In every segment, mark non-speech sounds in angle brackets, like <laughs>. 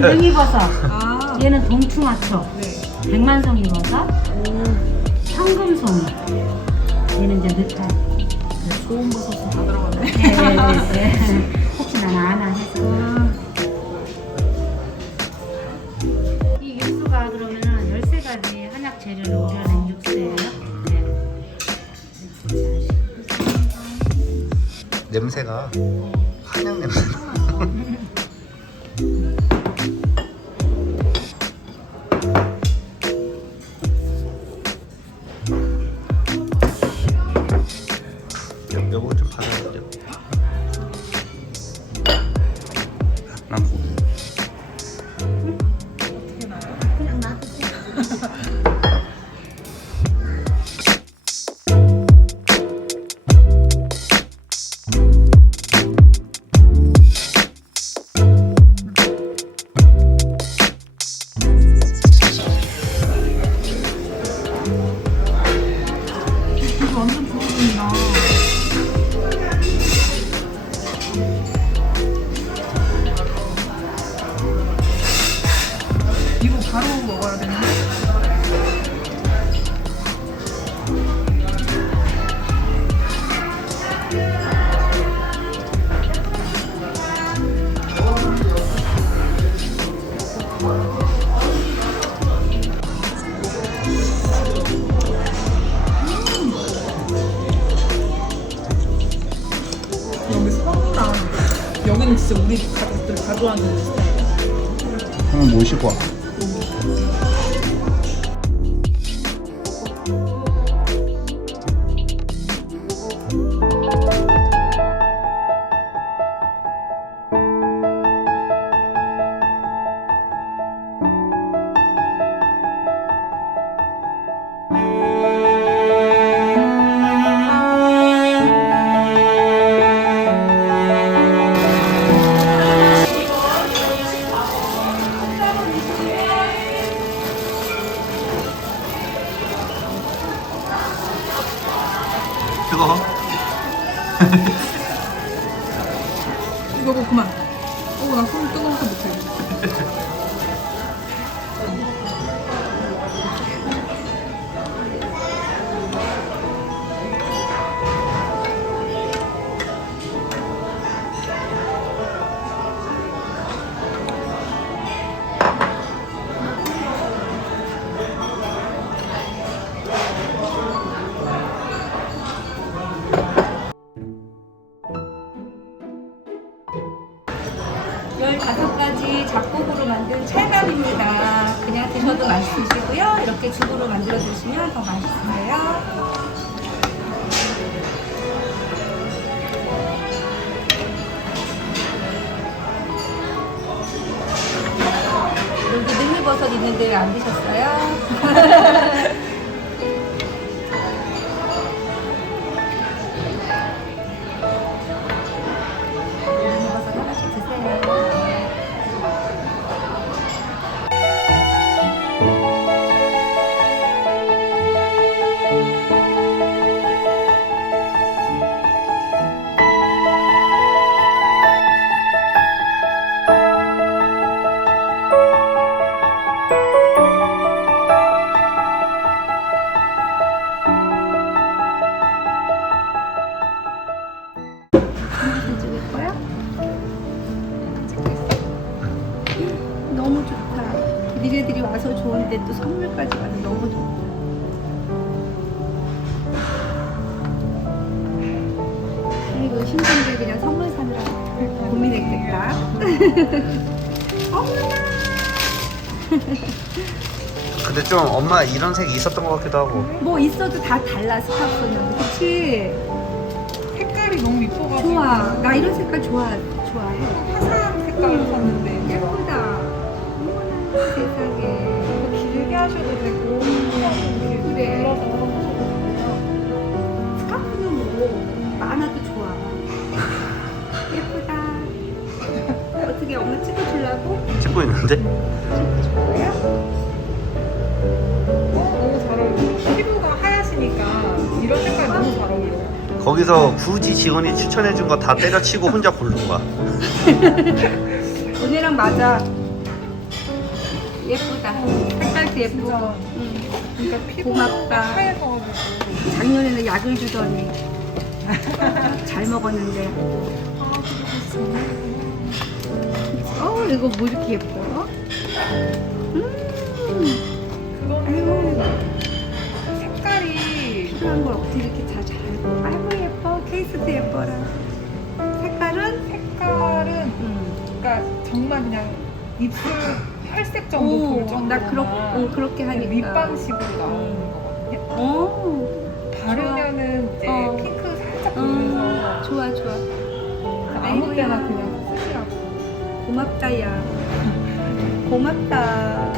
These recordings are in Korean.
능이버섯. 아, 얘는 동충하초. 네. 백만송이버섯. 오, 황금송이. 얘는 이제 늦다. 좋은 버섯이 다 들어가네. 네, 네, 네. 혹시 나 아나 해서. 이 육수가 그러면은 13가지 한약 재료를 우려낸 육수예요. 네. 냄새가 여기는 진짜 우리 가족들 다 좋아하는 스타일. 한번 모시고 와. 어, 나 손 뜨거워서 못해. 드셔도 맛있으시고요. 이렇게 죽으로 만들어 드시면 더 맛있어요. 여기 능이버섯 있는데 안 드셨어요? <laughs> 찍을 거야? 너무 좋다. 니네들이 와서 좋은데 또 선물까지 와서 너무 좋다. 그리고 신분들 그냥 선물 사느라 고민했겠다. 어머나. <laughs> 근데 좀 엄마 이런 색이 있었던 것 같기도 하고. 뭐 있어도 다 달라 스카프는. 그치? 색깔이 너무 이뻐가지고. 좋아. 나 이런 색깔 좋아. 좋아해. 화사한 색깔로 샀는데. 예쁘다. 어머나 세상에. 길게 하셔도 되고. 그래. 스카프는 뭐 많아도 좋아. 예쁘다. 어떻게 엄마 찍어주려고? 찍고 있는데? 너무 거기서 굳이 지원이 추천해준 거 다 때려치고 혼자 고른 거야. 언니랑 맞아. 예쁘다. 색깔도 예쁘고. 응. 그러니까 피부가 고맙다. 작년에는 약을 주더니 <laughs> 잘 먹었는데. 어 이거 뭐 이렇게 예뻐? 음. 그거는 색깔이 필요한 걸 어떻게 이렇게 예뻐. 케이스도 예뻐라. 색깔은? 색깔은 음. 그러니까 정말 그냥 입술 혈색 정도 볼 오, 정도로만 나 그렇, 어, 그렇게 하니까. 립밤식으로 나오는 거거든요. 오, 바르면은 이제 어. 핑크 살짝 음, 보면서 좋아 좋아. 아무 때나 아이고야. 그냥 쓰시라고. 고맙다 야. <laughs> 고맙다.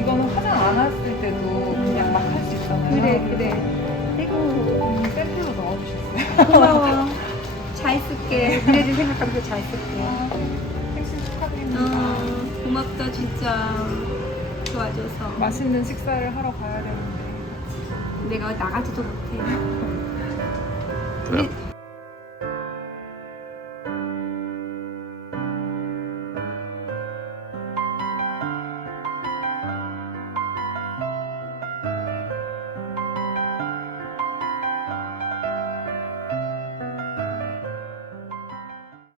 이거는 화장 안 했을 때도 그냥 막 할 수 있잖아요. 그래 그래. 고마워. <laughs> 잘 쓸게. 미래를 생각하면서 잘 쓸게. 아, 생신 축하드립니다. 어, 고맙다 진짜. 도와줘서. 맛있는 식사를 하러 가야 되는데. 내가 나가지도 못해. 그래. 우리